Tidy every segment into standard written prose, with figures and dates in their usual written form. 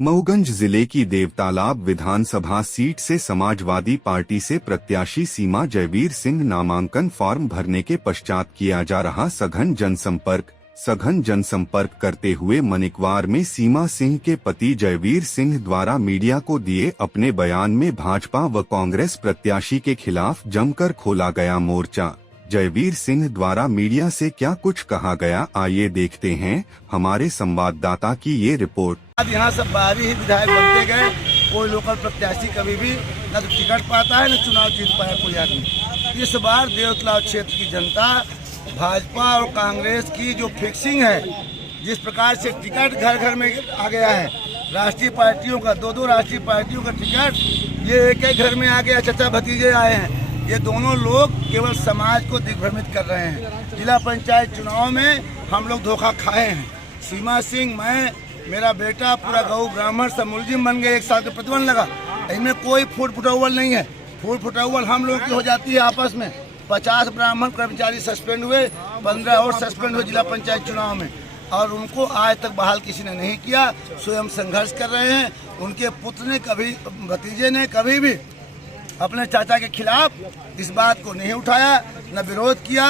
मऊगंज जिले की देवतालाब विधानसभा सीट से समाजवादी पार्टी से प्रत्याशी सीमा जयवीर सिंह नामांकन फॉर्म भरने के पश्चात किया जा रहा सघन जनसंपर्क करते हुए मनिकवार में सीमा सिंह के पति जयवीर सिंह द्वारा मीडिया को दिए अपने बयान में भाजपा व कांग्रेस प्रत्याशी के खिलाफ जमकर खोला गया मोर्चा। जयवीर सिंह द्वारा मीडिया से क्या कुछ कहा गया, आइए देखते हैं हमारे संवाददाता की ये रिपोर्ट। आज यहाँ सब बाहरी ही विधायक बनते गए, कोई लोकल प्रत्याशी कभी भी न तो टिकट पाता है न चुनाव जीत पाया कोई आदमी। इस बार देवतलाव क्षेत्र की जनता भाजपा और कांग्रेस की जो फिक्सिंग है, जिस प्रकार से टिकट घर घर में आ गया है, राष्ट्रीय पार्टियों का दो राष्ट्रीय पार्टियों का टिकट ये एक घर में आ गया, चचा भतीजे आए हैं। ये दोनों लोग केवल समाज को दिग्भ्रमित कर रहे हैं। जिला पंचायत चुनाव में हम लोग धोखा खाए हैं। सीमा सिंह, मैं, मेरा बेटा, पूरा गौ ब्राह्मण सब मुलजिम बन गए। 1 साल का प्रतिबंध लगा। इनमें कोई फूट फुटावल नहीं है। फूट फुटावल हम लोग की हो जाती है आपस में। 50 ब्राह्मण कर्मचारी सस्पेंड हुए, 15 और सस्पेंड हुए जिला पंचायत चुनाव में, और उनको आज तक बहाल किसी ने नहीं किया। स्वयं संघर्ष कर रहे हैं। उनके पुत्र ने कभी, भतीजे ने कभी भी अपने चाचा के खिलाफ इस बात को नहीं उठाया, न विरोध किया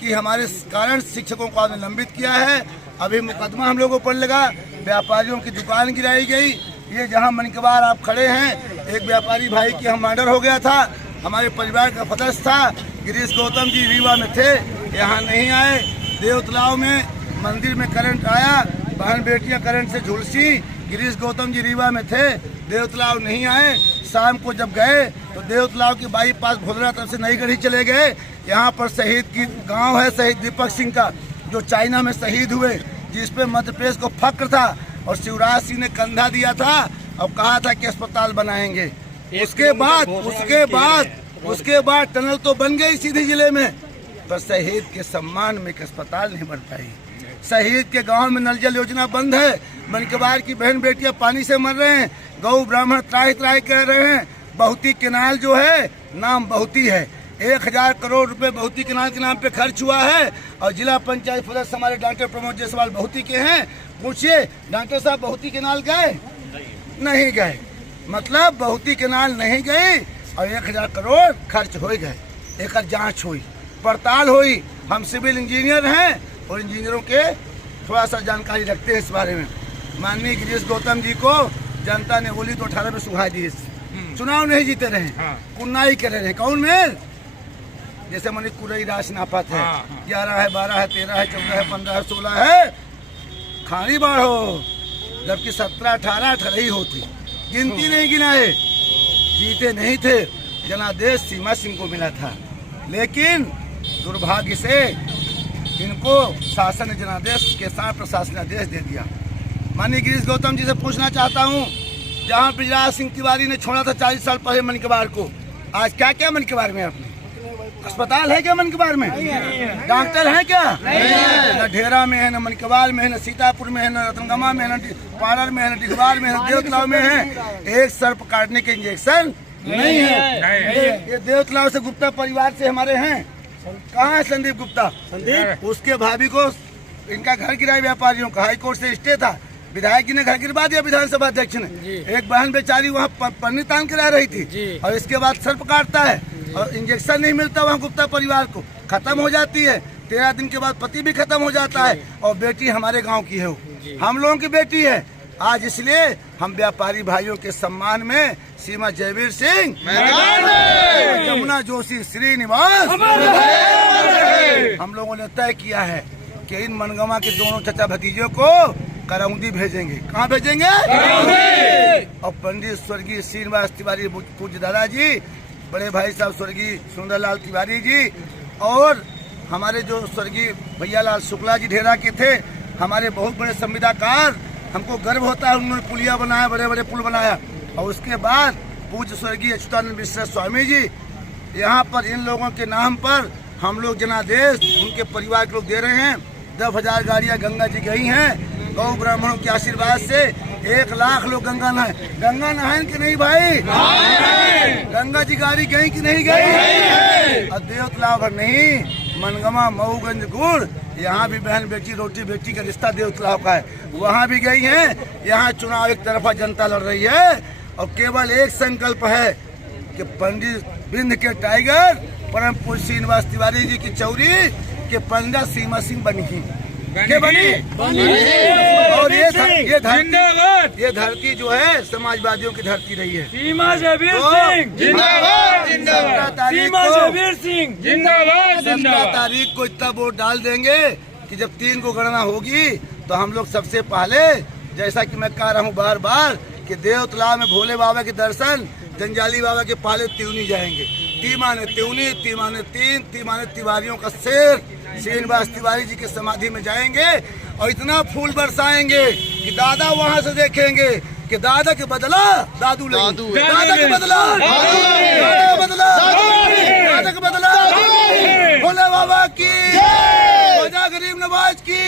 कि हमारे कारण शिक्षकों को निलंबित किया है। अभी मुकदमा हम लोगों पर लगा, व्यापारियों की दुकान गिराई गई। ये जहां मनिकवार आप खड़े हैं, एक व्यापारी भाई की हम मर्डर हो गया था। हमारे परिवार का सदस्य था, गिरीश गौतम जी रीवा में थे, यहाँ नहीं आए। देवतलाव में मंदिर में करंट आया, बहन बेटियां करंट से झुलसी। गिरीश गौतम जी रीवा में थे, देवतलाव नहीं आए। शाम को जब गए तो देवतलाव की बाईपास भोदरा तरफ से नई गढ़ी चले गए। यहाँ पर शहीद की गांव है, शहीद दीपक सिंह का, जो चाइना में शहीद हुए, जिस पे मध्य प्रदेश को फक्र था। और शिवराज सिंह ने कंधा दिया था और कहा था कि अस्पताल बनाएंगे। उसके बाद टनल तो बन गई सीधी जिले में, पर शहीद के सम्मान में एक अस्पताल नहीं बन पाई। शहीद के गांव में नल जल योजना बंद है। मनिकवार की बहन बेटियां पानी से मर रहे हैं। गौ ब्राह्मण त्राही त्राही कह रहे हैं। बहुती केनाल जो है, नाम बहुती है, 1000 करोड़ रुपए बहुती केनाल के नाम पे खर्च हुआ है। और जिला पंचायत सदस्य हमारे डॉक्टर प्रमोद जायसवाल बहुती के हैं। पूछिए डॉक्टर साहब, बहुती केनाल गए? नहीं गए। मतलब बहुती केनाल नहीं गई और 1000 करोड़ खर्च हो गए। एक जांच हुई, पड़ताल हुई। हम सिविल इंजीनियर हैं और इंजीनियरों के थोड़ा सा जानकारी रखते हैं इस बारे में। माननीय गिरीश गौतम जी को जनता ने गोली तो 18 में सुखा दी। चुनाव नहीं जीते रहे, कुन्नाई कर रहे। कौन में जैसे मनिक कुरई राश नापत है, 11 है, 12 है, 13 है, 14 है, 15 है, 16 है, खानी बाढ़ हो, जबकि 17, 18 ही होती। गिनती नहीं गिनाए, जीते नहीं थे। जनादेश सीमा सिंह को मिला था, लेकिन दुर्भाग्य से इनको शासन ने जनादेश के साथ प्रशासन ने आदेश दे दिया। माननीय गिरीश गौतम जी से पूछना चाहता हूँ, जहाँ बृजराज सिंह तिवारी ने छोड़ा था 40 साल पहले मनिकवार को, आज क्या क्या मनिकवार में आपने? अस्पताल है क्या मनिकवार में? डॉक्टर है क्या? न ढेरा में है, न मनिकवार में है, न सीतापुर में है, न रतनगमा में है, न पाड़र में है, न डिगवार में है, न देवतलाव में है। एक सर्प काटने के इंजेक्शन नहीं है। ये देवतलाव से गुप्ता परिवार से हमारे हैं। कहाँ है संदीप गुप्ता? संदीप, उसके भाभी को इनका घर गिराया व्यापारियों का, हाई कोर्ट से स्टे था। विधायक जी ने घर गिरवा दिया, विधानसभा अध्यक्ष ने। एक बहन बेचारी वहाँ पन्नी तान के रह रही थी, और इसके बाद सर्प काटता है और इंजेक्शन नहीं मिलता वहाँ गुप्ता परिवार को, खत्म हो जाती है। 13 दिन के बाद पति भी खत्म हो जाता है। और बेटी हमारे गाँव की है, हम लोगों की बेटी है। आज इसलिए हम व्यापारी भाइयों के सम्मान में सीमा जयवीर सिंह, जमुना जोशी, श्रीनिवास, हम लोगों ने तय किया है कि इन मनगमा के दोनों चचा भतीजों को करौंदी भेजेंगे। कहाँ भेजेंगे? और पंडित स्वर्गीय श्रीनिवास तिवारी पूज्य दादाजी, बड़े भाई साहब स्वर्गीय सुंदरलाल तिवारी जी, और हमारे जो स्वर्गीय भैयालाल शुक्ला जी ढेरा के थे, हमारे बहुत बड़े संविदाकार। हमको गर्व होता है, उन्होंने पुलिया बनाया, बड़े बड़े पुल बनाया। और उसके बाद पूज्य स्वर्गीय अच्युतानंद मिश्र स्वामी जी, यहाँ पर इन लोगों के नाम पर हम लोग जनादेश उनके परिवार के लोग दे रहे हैं। 10,000 गाड़ियाँ गंगा जी गई हैं। गौ ब्राह्मणों के आशीर्वाद से 1 लाख लोग गंगा नहाए कि नहीं भाई? गंगा जी गाड़ी गई कि नहीं गई? और देवतलाव नहीं, मनगमा, मऊगंज, गुड़, यहाँ भी बहन बेटी रोटी बेटी का रिश्ता देवतलाव का है, वहाँ भी गई हैं। यहाँ चुनाव एक तरफा जनता लड़ रही है और केवल एक संकल्प है कि पंडित बिंद के टाइगर परम पूज्य श्रीनिवास तिवारी जी की चौरी के पंडा सीमा सिंह बनी के बनी। और ये धरती जो है समाजवादियों की धरती रही है। सीमा जयवीर सिंह जिंदाबाद जिंदाबाद, सीमा जयवीर सिंह जिंदाबाद 17 तारीख को इतना वोट डाल देंगे कि जब 3 को गणना होगी तो हम लोग सबसे पहले, जैसा कि मैं कह रहा हूँ बार बार, कि देवतलाव में भोले बाबा के दर्शन, जंजाली बाबा के पहले त्यूनी जाएंगे। ती माने त्यूनी, ती माने तीन, ती माने तिवारियों का शेर श्रीनिवास तिवारी जी के समाधि में जाएंगे और इतना फूल बरसाएंगे कि दादा वहाँ से देखेंगे कि दादा के बदला दादू लेंगे, दादा के बदला दादा के बदला भोले बाबा की, गरीब नवाज की।